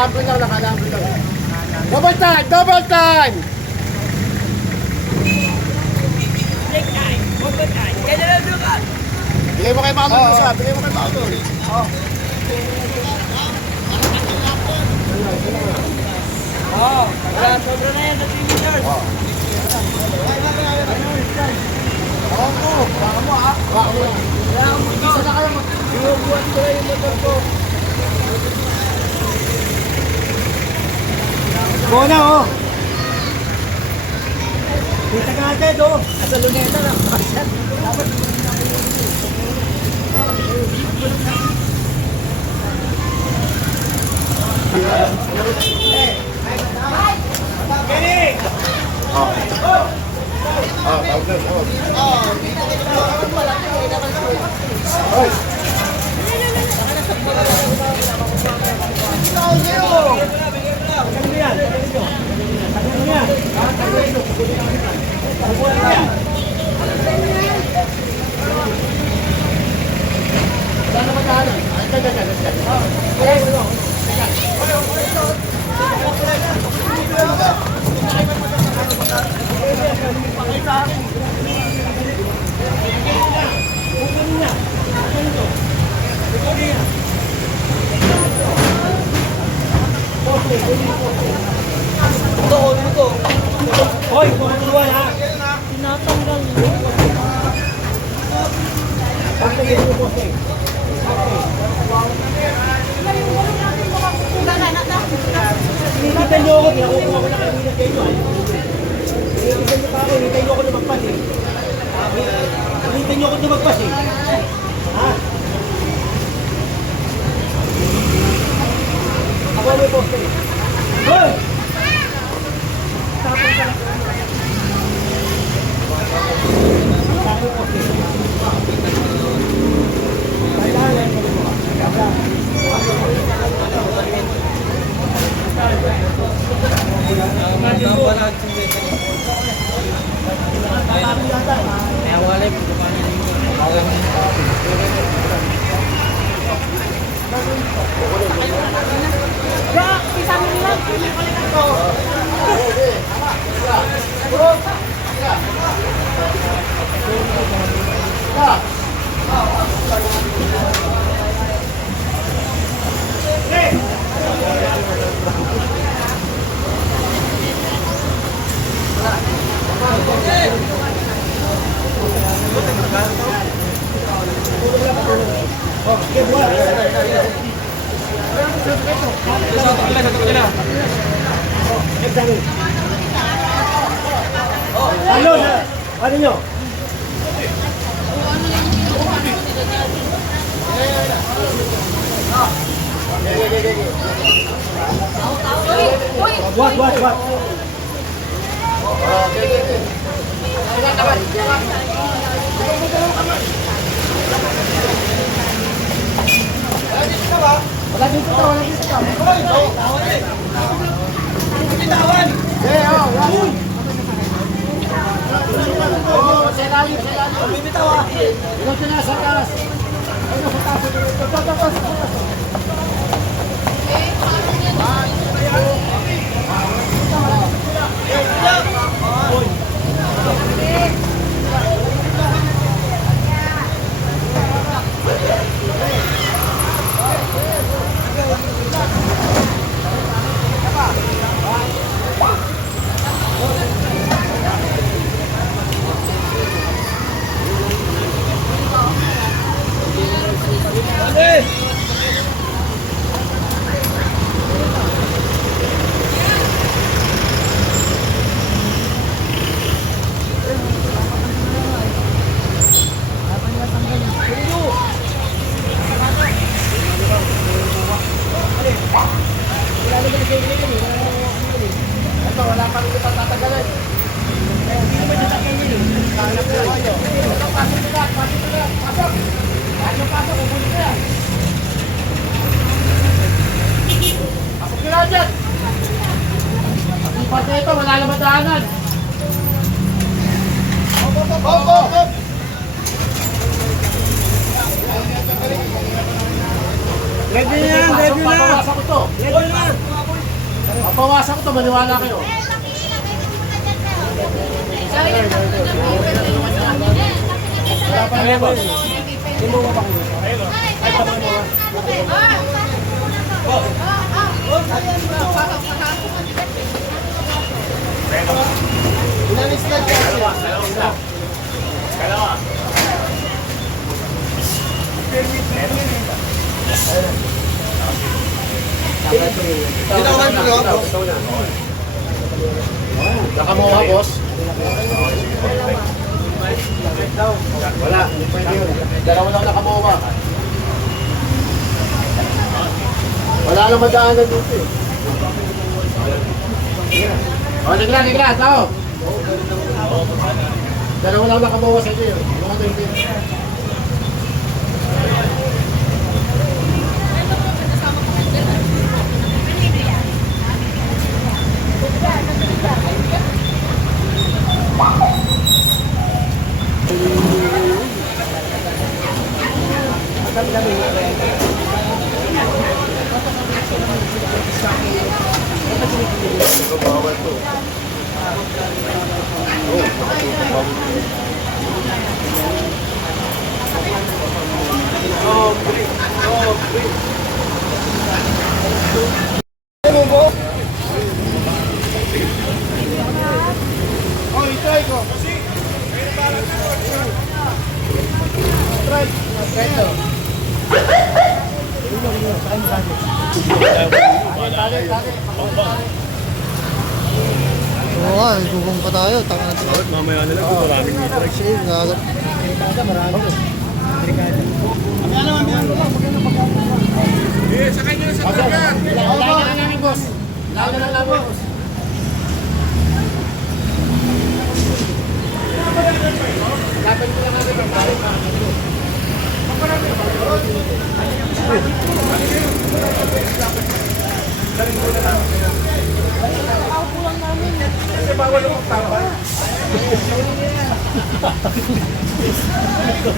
Naka-alambre lang, naka-alambre lang. Double time! Double time! Break time. Double time. Kaya na lugar. Bigay mo kay Mama Lusa. Bigay mo kay Mama Lusa. Wala, sobra na yan. Natin years. Baka mo ah. Baka mo lang. Isa na kayo. Binubuhat ko na yung motor ko. Go na, oh. Kita ka natin, oh. Sa luneta na. Dapat Tawag na. Hoy, kumatuwa na. tinatanggal. Hinihitan niyo ako, pinakukuha ko na kanina kayo. Hinihitan niyo pa ako, hinihitan niyo ako lumagpas eh. Hinihitan niyo ako lumagpas eh. Ha? Ako may poste. Hoy! Tapos ka lang. Tapos yung poste. Kailangan mo rin mo. Ano na? Ano nyo? What? Wala dito to, wala dito to. Sa ilalim. Bibitaw ah. Ilaw siya na sa taas. Ayun, sa taas. Wala pa rin pa tatagalan. Pasok nila dyan. Ang parte ito, wala na madaanan. Hop. Ready na yan, ready na. Papapasok ito. Ready na. babawasan ko to, maniwala kayo. Nakamuha, boss. Wala, hindi pwede yun. Dalawa lang nakamuha. Wala lang madaanan dito eh. O, nigla, tao. Dalawa lang nakamuha sa inyo yun. Yung ano hindi. Oo nga, gugong pa tayo. Taka na tayo. Mamaya na lang kung maraming meter. Sige, gagat. Wala na namin, boss. Wala na lang, boss. Lapit ko lang natin ang balik.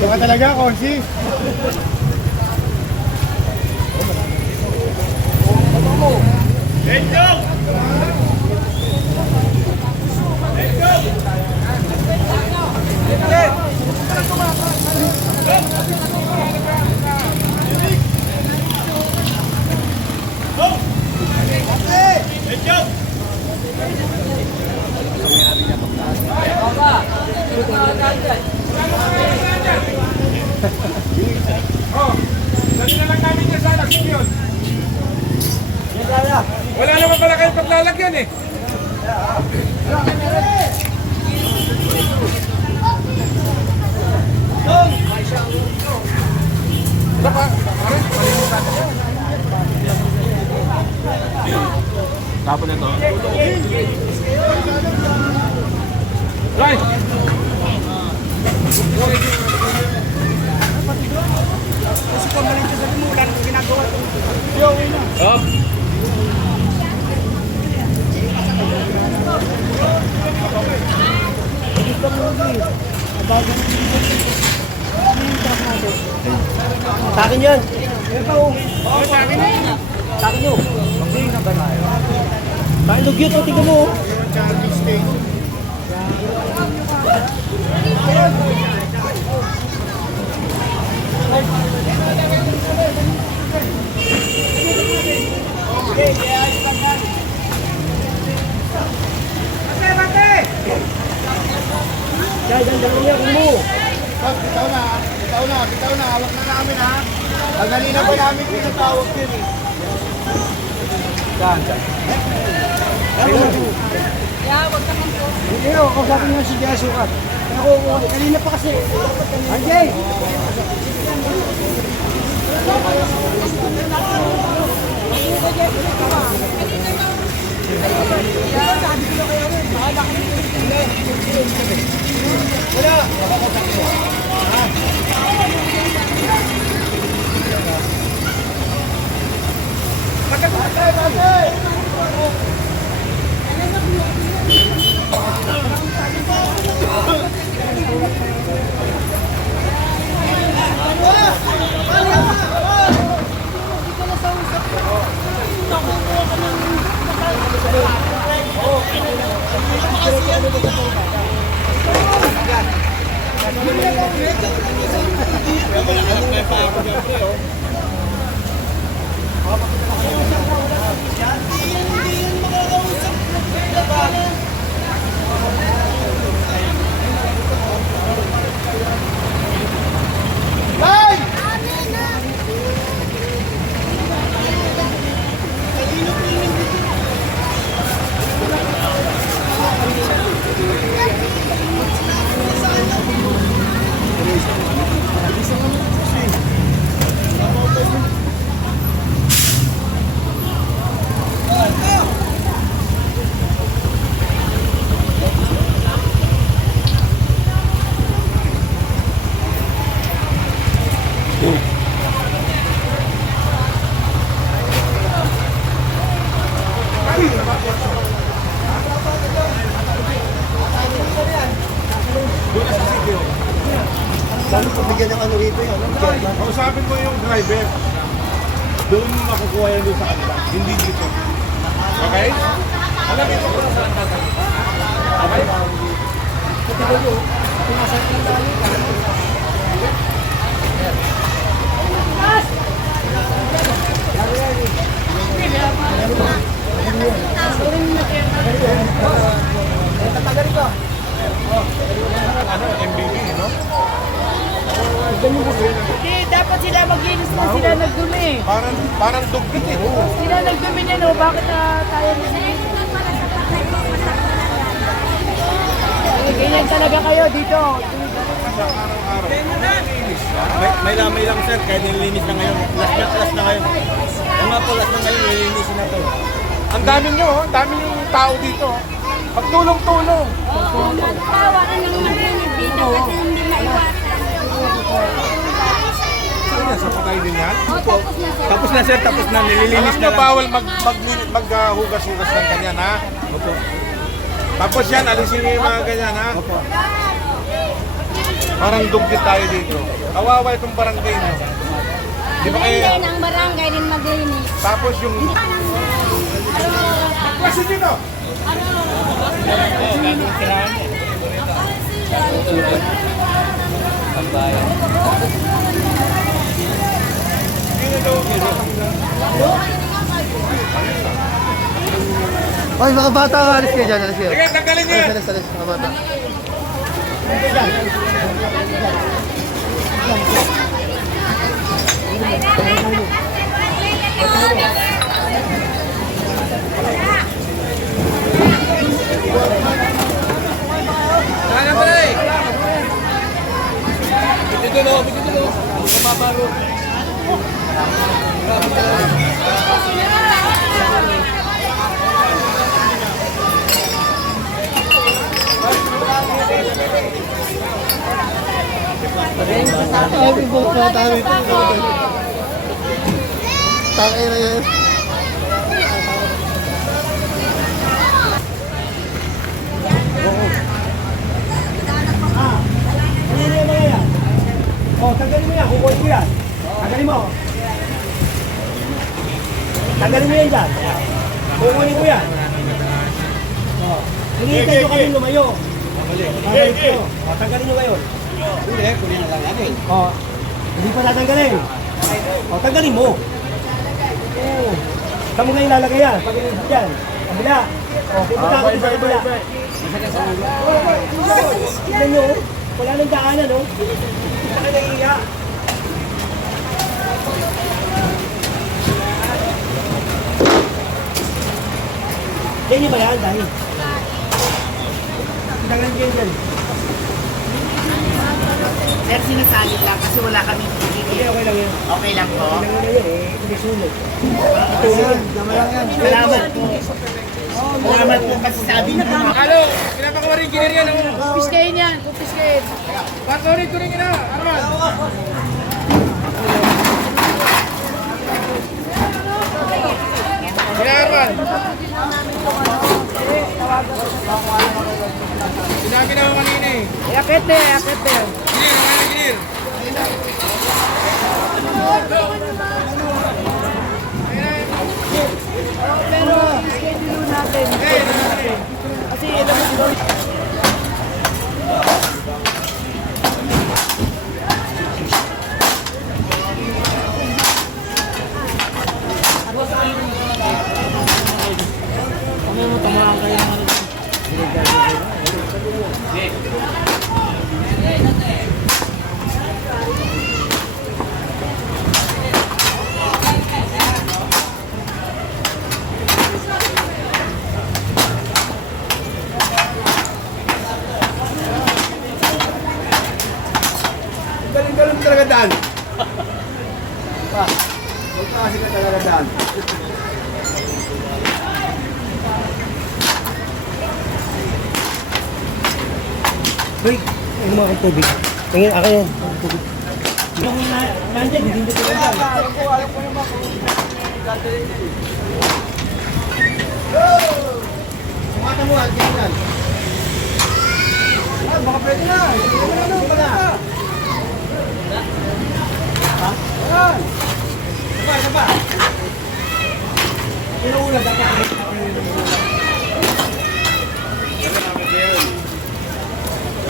Baka talaga, Konsi. Let's go! Let's go! Dali na lang namin yan sa alasing yun. Wala naman pala kayong paglalagyan eh. Tapos na to. Right! Up! Sa akin yan. Oo, sa akin yan. Sa akin yun. Bakit dugyot o tingnan mo? Dahil ganda niya kung mo. Bitaw na. Hawak na namin ha. Kanina pa namin pinatawag din eh. Saan? Hindi ako, kausapin niyo si Jaya Sukat. Kanina pa kasi. Anjay! Lalo pag bigyan ng ano rito yun. Kausapin mo yung driver. Doon mo makukuha yan doon sa kanila. Hindi dito. Okay? Alam mo kung saan tatanong. Okay? Ano, MBB, no? Hindi, dapat sila maglinis na sila nagdumi. Parang dugit eh. Sila nagdumi niya, no? Bakit tayo rin? Ganyan talaga kayo dito. May lang sir, kahit nililinis na ngayon. Last na ngayon. O nga po, last na ngayon, nililinisin na to. Ang dami nyo, oh. Ang dami yung tao dito. Pagtulong-tulong. Tawa ka nang mag-init dito kasi hindi maiwasan. Ano yan, sa patay din yan? O, tapos na sir. Tapos na sir, tapos na, nililinis Alam na nyo, lang. bawal maghugas-hugas ng ganyan, ha? Opo. Tapos yan, alisin nyo yung mga ganyan, ha? Opo. Parang dugit tayo dito. Kawawa itong barangay nyo. Di ba Hindi kayo? ng barangay rin maglinis. Tapos yung... Kasi dito! Ay, mga bata, alis kayo dyan, alis kayo. Sige, tanggalin nyo yan! Alis, mga bata. Ay, bibok na tayo ito. Tangay na yan. Ano yung mga yan? O, tanggalin mo yan, kukunin ko yan. Tanggalin mo. Tanggalin mo yan dyan. Kukunin ko yan. O, hinihintay nyo kami lumayo. Tanggalin ko. O, tanggalin nyo ngayon. Hindi, kunin na lang natin. O, hindi pa natanggalin. O, tanggalin mo. Oo. Saan mo na ilalagay yan? Pag yan. Kabila. O, pupunta ako din sa kabila. Tignan nyo, oh. Wala nang daanan, no? Hindi ka nahihiya. Yan yung ba yan, dahil? Tanggalin ko yun dyan. Sir, sinasalit lang kasi wala kami Hindi, pinigil. okay lang yan. Okay lang po. Okay lang na yun, eh. Hindi sunog. Ituloy yan. Salamat po. Salamat po kasi sabi niyo mga Halo! Pinapakawa rin engineer yan, oh! Kupiskain yan, kupiskain. Patuloy ko rin ina, Arman! Kaya Arman! Sinabi na ako kanina eh. Yakit eh, yakit eh. Engineer, ang engineer! Pero, schedule na natin. Kasi alam mo dito. Kami mo tamaan kayo ng ano. Galing-galing talaga, Dan. Pa, magkakasi ka talaga, Dan. Uy, ano mga kang tubig? Tingin, ako yan. Tubig. Yung nandiyan, hindi ko lang. Alam ko naman kung Sumata mo, andyan yan. Ah, baka pwede na. Ano ba na? Ha? Ayan. Isa pa. Inuulan dapat.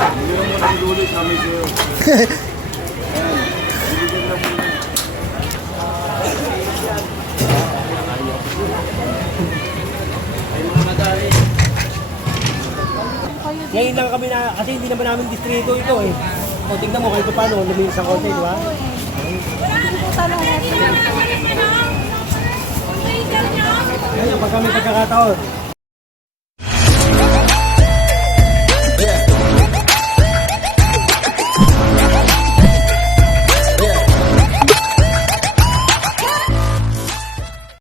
Hindi mo muna ilulot namin sa'yo. Ngayon lang kami na, kasi hindi naman namin distrito ito eh. O tignan mo kahit paano, luminis ang konti, di ba? Ngayon, pag kami pagkakataon,